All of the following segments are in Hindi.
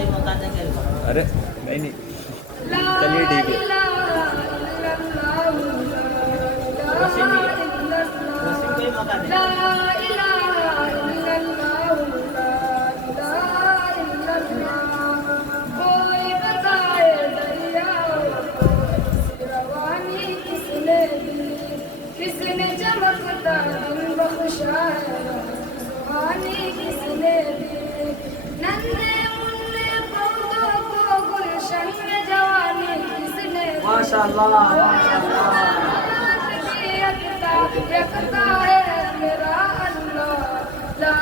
अरे नहीं, चलिए ठीक है। किसने चमकता दिन बख्शा सुहानी किसने दी नन्हे मुन्ने पौधों को गुलशन में जवानी किसने दी माशाअल्लाह यकता है मेरा अल्लाह ला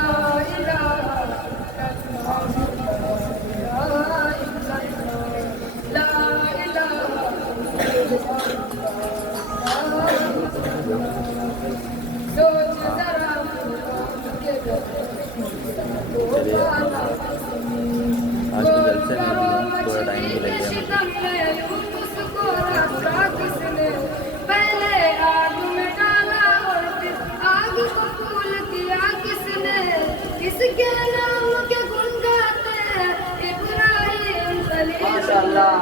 इलाहा चलिए आज के जलसे में थोड़ा टाइम भी लग गया मुझे। पहले आग में डाला और फिर आग को फूल किया किसने किसके नाम के गुण गाते हैं इब्राहिम खलील माशाअल्लाह